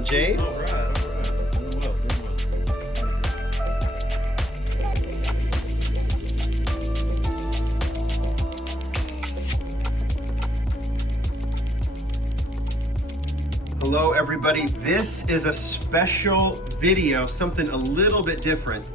on, James? All right. Doing well, Hello, everybody. This is a special video, something a little bit different.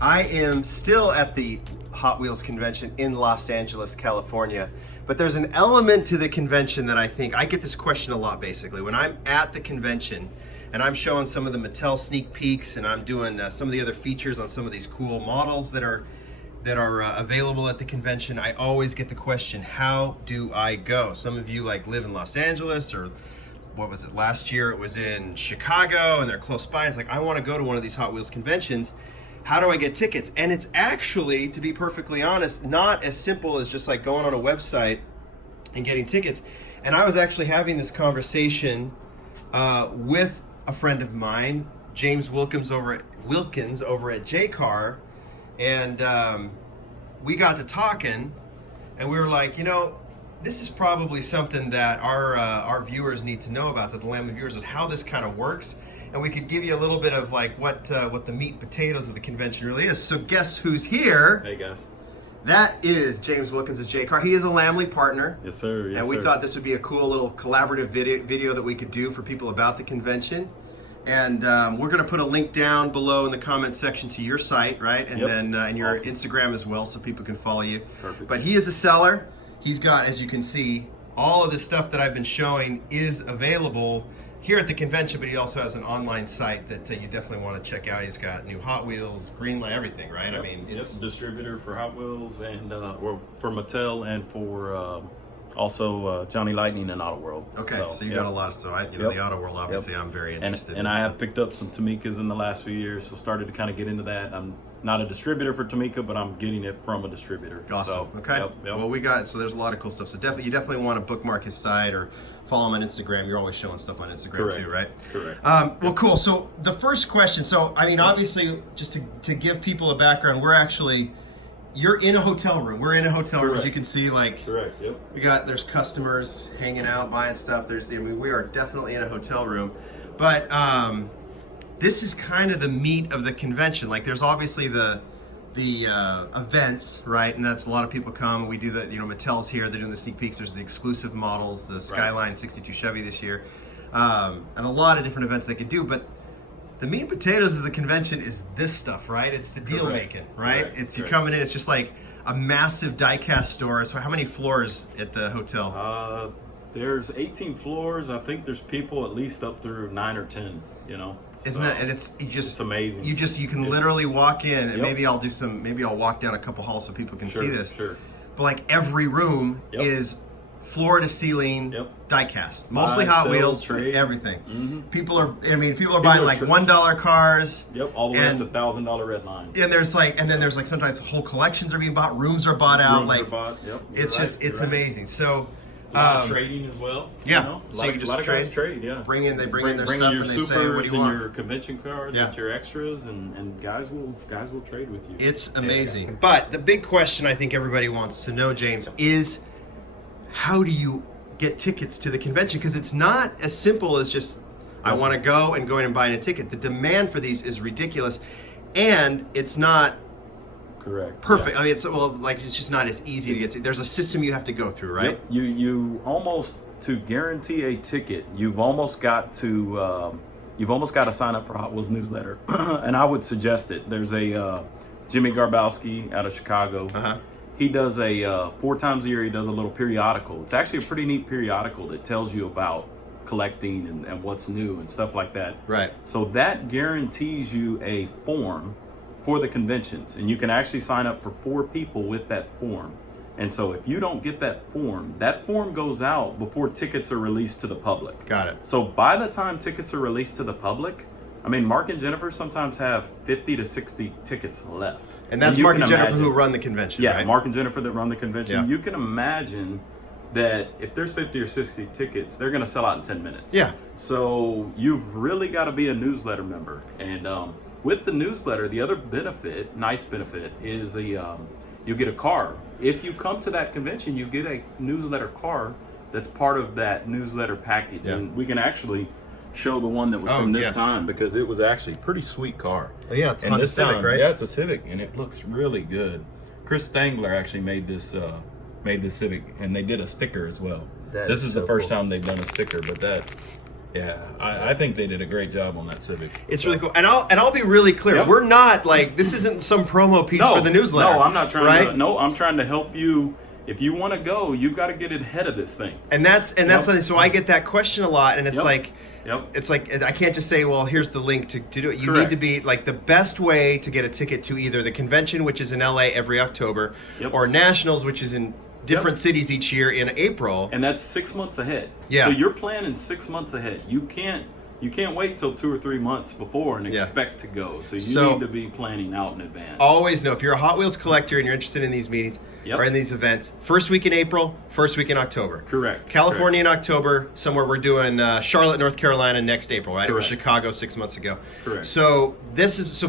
I am still at the Hot Wheels convention in Los Angeles, California, but there's an element to the convention that I get this question a lot, basically. When I'm at the convention and I'm showing some of the Mattel sneak peeks and I'm doing some of the other features on some of these cool models that are available at the convention, I always get the question, how do I go? Some of you live in Los Angeles, or what was it, last year it was in Chicago and they're close by. It's like, I want to go to one of these Hot Wheels conventions. How do I get tickets? And it's actually, to be perfectly honest, not as simple as just going on a website and getting tickets. And I was actually having this conversation with a friend of mine, James Wilkins over at JCar, and we got to talking, and we were like, this is probably something that our viewers need to know about, that the Lamley viewers, is how this kind of works. And we could give you a little bit of what the meat and potatoes of the convention really is. So guess who's here? Hey guys. That is James Wilkins at JCar. He is a Lamley partner. Yes, sir. Yes, and we sir. thought this would be a cool little collaborative video that we could do for people about the convention. And we're going to put a link down below in the comment section to your site, right? And then and your Instagram as well, so people can follow you. Perfect. But he is a seller. He's got, as you can see, all of this stuff that I've been showing is available here at the convention, but he also has an online site that you definitely want to check out. He's got new Hot Wheels, Greenlight, everything, right? Yep. I mean, it's distributor for Hot Wheels and or for Mattel and for also Johnny Lightning and Auto World. Okay, so you got a lot. So the Auto World, obviously, I'm very interested. And I have picked up some Tamikas in the last few years, so started to kind of get into that. I'm not a distributor for Tamika, but I'm getting it from a distributor. Awesome. So, okay. Yep. Well, there's a lot of cool stuff. So you definitely want to bookmark his site or follow him on Instagram. You're always showing stuff on Instagram too, right? Correct. Well, cool. So the first question. So obviously, just to give people a background, you're in a hotel room. We're in a hotel room, as you can see. Correct. Yep. There's customers hanging out, buying stuff. We are definitely in a hotel room, but this is kind of the meat of the convention. There's obviously the events, right? And that's a lot of people come. We do that. Mattel's here. They're doing the sneak peeks. There's the exclusive models, the Skyline 62 Chevy this year, and a lot of different events they could do. But the meat and potatoes of the convention is this stuff, right? It's the deal making, right? You're coming in. It's just like a massive diecast store. So how many floors at the hotel? There's 18 floors. I think there's people at least up through 9 or 10. Isn't that? And it's amazing. You can literally walk in, and maybe I'll walk down a couple halls so people can see this. Sure. But every room is floor to ceiling diecast, mostly Buy, Hot sell, Wheels, trade. everything. Mm-hmm. People are buying $1 cars. Yep, all the way up to $1,000 red lines. And there's sometimes whole collections are being bought, rooms are bought out. Rooms are bought. Yep, it's amazing. So. Trading as well. Yeah, so you can just trade. Yeah, Bring in their stuff your and they say, "What do you want?" Your convention cards, your extras, and guys will trade with you. It's amazing. Yeah. But the big question I think everybody wants to know, James, is how do you get tickets to the convention? Because it's not as simple as just I want to go in and buying a ticket. The demand for these is ridiculous, and it's not. Correct. Perfect. Yeah. It's just not as easy to get to. There's a system you have to go through, right? Yep. You almost, to guarantee a ticket, you've almost got to sign up for Hot Wheels newsletter, and I would suggest it. There's a Jimmy Garbowski out of Chicago. He does 4 times a year. He does a little periodical. It's actually a pretty neat periodical that tells you about collecting and what's new and stuff like that. Right. So that guarantees you a form for the conventions, and you can actually sign up for 4 people with that form. And so if you don't get that form goes out before tickets are released to the public. Got it. So by the time tickets are released to the public, Mark and Jennifer sometimes have 50 to 60 tickets left. And that's Mark and Jennifer who run the convention, right? Yeah, Mark and Jennifer that run the convention. Yeah. You can imagine that if there's 50 or 60 tickets, they're going to sell out in 10 minutes. Yeah. So you've really got to be a newsletter member. And with the newsletter, the other nice benefit, is you get a car. If you come to that convention, you get a newsletter car that's part of that newsletter package. Yeah. And we can actually show the one that was from this time, because it was actually a pretty sweet car. Oh yeah, it's a and Honda this Civic, time, right? Yeah, it's a Civic, and it looks really good. Chris Stangler actually made this Civic, and they did a sticker as well. This is the first time they've done a sticker, but I think they did a great job on that Civic. It's really cool, and I'll be really clear. Yep. We're not like, this isn't some promo piece for the newsletter. No, I'm not trying right? to. No, I'm trying to help you. If you want to go, you've got to get ahead of this thing. And that's something. So I get that question a lot, and it's it's like I can't just say, well, here's the link to do it. You need to be like, the best way to get a ticket to either the convention, which is in LA every October, or Nationals, which is in different cities each year in April. And that's 6 months ahead. Yeah. So you're planning 6 months ahead. You can't wait till 2 or 3 months before and expect to go. So you need to be planning out in advance. Always know, if you're a Hot Wheels collector and you're interested in these meetings or in these events, first week in April, first week in October. Correct. California in October, somewhere we're doing Charlotte, North Carolina next April, right? Correct. It was Chicago 6 months ago. Correct. So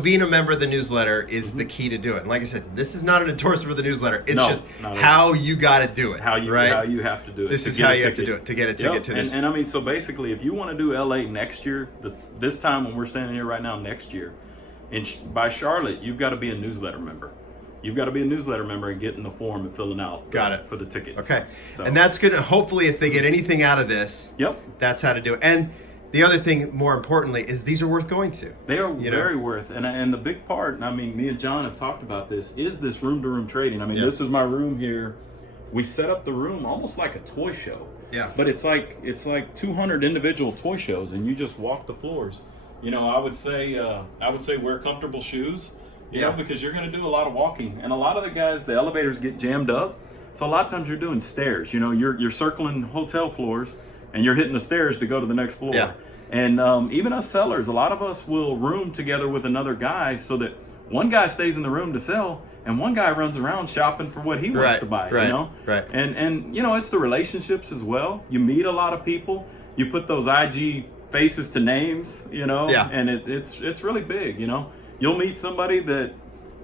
being a member of the newsletter is the key to do it. And like I said, this is not an endorsement for the newsletter. It's just how you got to do it. How you have to do it. This is how you have to do it to get a ticket to this. And I mean, so basically, if you want to do LA next year, this time when we're standing here right now next year, by Charlotte, you've got to be a newsletter member. You've got to be a newsletter member and get in the form and filling out for the tickets. Okay. So. And that's good. Hopefully, if they get anything out of this, that's how to do it. And the other thing, more importantly, is these are worth going to. They are very worth. And the big part, I mean, me and John have talked about this, is this room-to-room trading. I mean, this is my room here. We set up the room almost like a toy show. Yeah. But it's like 200 individual toy shows, and you just walk the floors. You know, I would say wear comfortable shoes. You know, because you're going to do a lot of walking, and a lot of the guys, the elevators get jammed up. So a lot of times you're doing stairs. You know, you're circling hotel floors, and you're hitting the stairs to go to the next floor. Yeah. And even us sellers, a lot of us will room together with another guy so that one guy stays in the room to sell, and one guy runs around shopping for what he wants to buy. You know, And you know, it's the relationships as well. You meet a lot of people. You put those IG faces to names. You know, and it's really big. You know. You'll meet somebody that,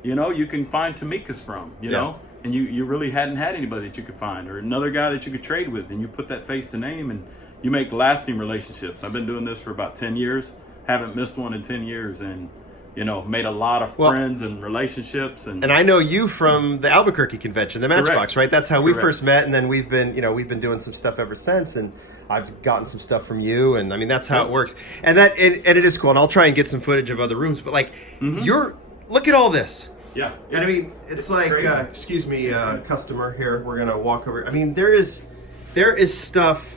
you know, you can find Tamika's from, you know, and you really hadn't had anybody that you could find, or another guy that you could trade with, and you put that face to name, and you make lasting relationships. I've been doing this for about 10 years, haven't missed one in 10 years, and, you know, made a lot of friends and relationships. And I know you from the Albuquerque convention, the Matchbox, right? That's how we first met, and then we've been doing some stuff ever since, and I've gotten some stuff from you, and I mean, that's how it works. And it is cool, and I'll try and get some footage of other rooms, but like, look at all this. Yeah. And I mean, it's like, excuse me, customer here, we're gonna walk over. I mean, there is stuff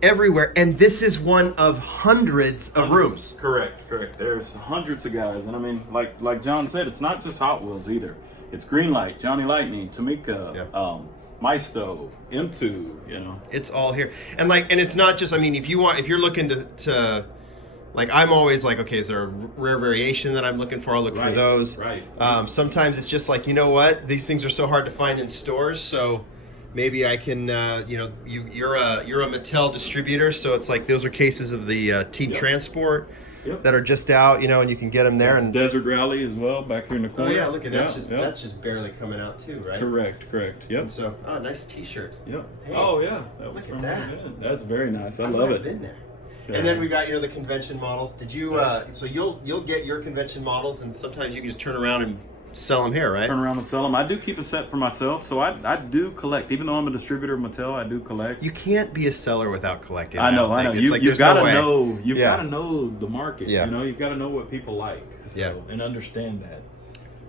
everywhere, and this is one of hundreds of rooms. Correct. There's hundreds of guys, and I mean, like John said, it's not just Hot Wheels either. It's Greenlight, Johnny Lightning, Tamika, Maisto, M2, you know. It's all here. And it's not just, I mean, if you're looking to like, I'm always like, okay, is there a rare variation that I'm looking for? I'll look for those. Right. Sometimes it's just like, you know what? These things are so hard to find in stores, so maybe I can, you're a Mattel distributor, so it's like those are cases of the Team Transport that are just out, you know, and you can get them there. And Desert Rally as well, back here in the corner. Oh yeah, look at that's just barely coming out too, right? Correct. Yep. And so, nice T-shirt. Yep. Hey, oh yeah, that was look at that. That's very nice. I love it. Been there. Yeah. And then we got the convention models. Did you? So you'll get your convention models, and sometimes you can just turn around and sell them here, right? Turn around and sell them. I do keep a set for myself, so I do collect. Even though I'm a distributor of Mattel, I do collect. You can't be a seller without collecting. I know. You've got to know. You've got to know the market. Yeah. You know, you've got to know what people like. And understand that.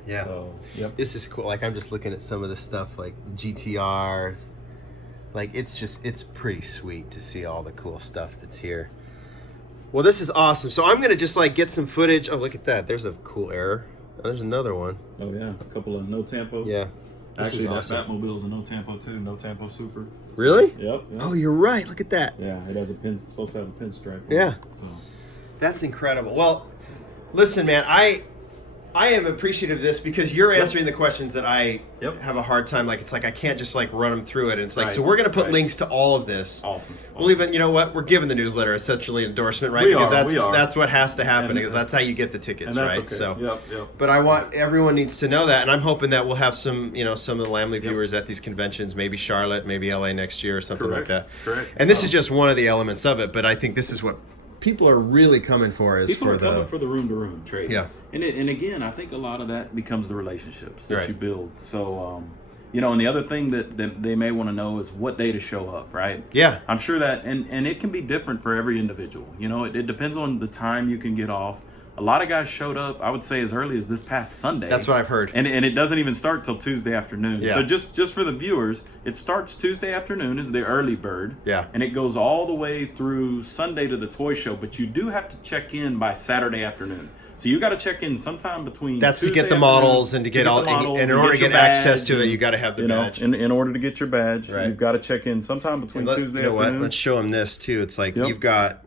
Yeah. So, This is cool. Like, I'm just looking at some of the stuff, like GTRs. Like, it's pretty sweet to see all the cool stuff that's here. Well, this is awesome. So I'm gonna just get some footage. Oh, look at that. There's a cool error. Oh, there's another one. Oh yeah, a couple of no tampos. Yeah. Actually, is awesome. That Batmobile's a no tampo too. No tampo super. Really? Yep. Oh, you're right. Look at that. Yeah, it has a pin. It's supposed to have a pinstripe. Yeah. So. That's incredible. Well, listen, man. I am appreciative of this because you're answering the questions that I have a hard time. Like, it's like I can't just run them through it. And it's like, so we're going to put links to all of this. Awesome. We'll even, you know what? We're giving the newsletter essentially endorsement, right? We are. That's what has to happen because that's how you get the tickets, right? Okay. So, yep. But everyone needs to know that, and I'm hoping that we'll have some of the Lamley viewers at these conventions, maybe Charlotte, maybe LA next year or something like that. Correct. And this is just one of the elements of it, but I think this is what people are really coming for is people are coming for the room-to-room trading. Yeah. And again, I think a lot of that becomes the relationships that Right. you build. So, and the other thing that they may want to know is what day to show up, right? Yeah. I'm sure that, and it can be different for every individual. It depends on the time you can get off. A lot of guys showed up, I would say, as early as this past Sunday. That's what I've heard. And it doesn't even start till Tuesday afternoon. Yeah. So just for the viewers, it starts Tuesday afternoon is the early bird. Yeah. And it goes all the way through Sunday to the toy show. But you do have to check in by Saturday afternoon. So you got to check in sometime between. That's Tuesday to get the models and to get all. models And in order to get access to it, you got to have the badge. In order to get your badge, Right. you've got to check in sometime between Tuesday afternoon. Let's show them this too. It's like Yep. you've got.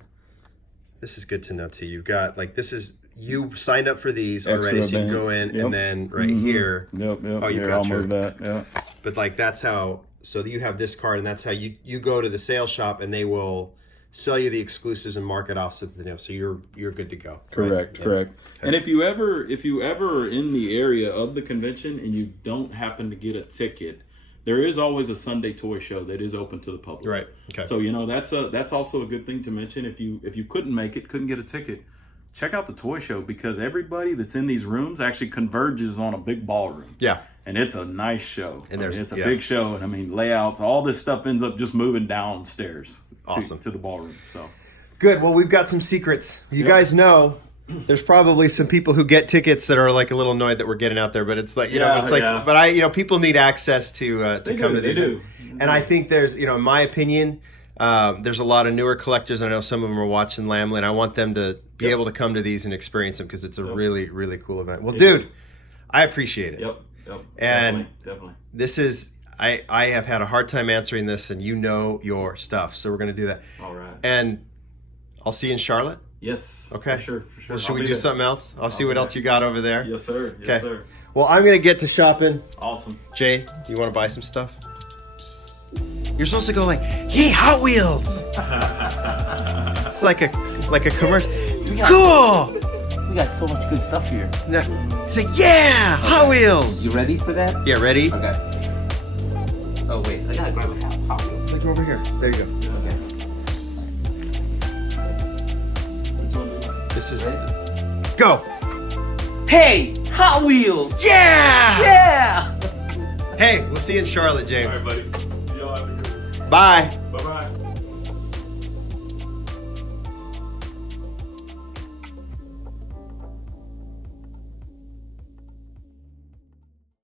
This is good to know too. You've got this is. You signed up for these already, so you can go in and then here. Yep. Oh, you Here, got I'll move that. Yeah. But that's how. So you have this card, and that's how you go to the sales shop, and they will sell you the exclusives and mark it off. So you're good to go. Correct. Right? Correct. Yeah. And if you ever are in the area of the convention and you don't happen to get a ticket, there is always a Sunday toy show that is open to the public. Right. Okay. So that's also a good thing to mention. If you couldn't make it, couldn't get a ticket, check out the toy show, because everybody that's in these rooms actually converges on a big ballroom. Yeah. And it's a nice show. And it's a big show. And layouts, all this stuff ends up just moving downstairs to the ballroom. So Good. Well, we've got some secrets. You guys know there's probably some people who get tickets that are a little annoyed that we're getting out there, but it's but people need access to come to these. They do. And I think there's, in my opinion, there's a lot of newer collectors. I know some of them are watching Lamley, and I want them to be able to come to these and experience them, because it's a really, really cool event. Well, dude, I appreciate it. Yep. And definitely. this is, I have had a hard time answering this, and you know your stuff, so we're going to do that. All right. And I'll see you in Charlotte. Yes. Okay. For sure. Well, should we do something else? I'll see what else you got over there. Yes, sir. Yes, sir. Well, I'm going to get to shopping. Awesome. Jay, do you want to buy some stuff? You're supposed to go "Hey, Hot Wheels!" It's like a commercial. Cool! We got so much good stuff here. No. It's "Yeah, Hot Wheels!" You ready for that? Yeah, ready? Okay. Oh wait, I gotta grab a Hot Wheels. Go over here. There you go. Okay. This is Ready? Go! Hey, Hot Wheels! Yeah! Yeah! Hey, we'll see you in Charlotte, James. All right, buddy. Y'all have a good one. Bye. Bye-bye.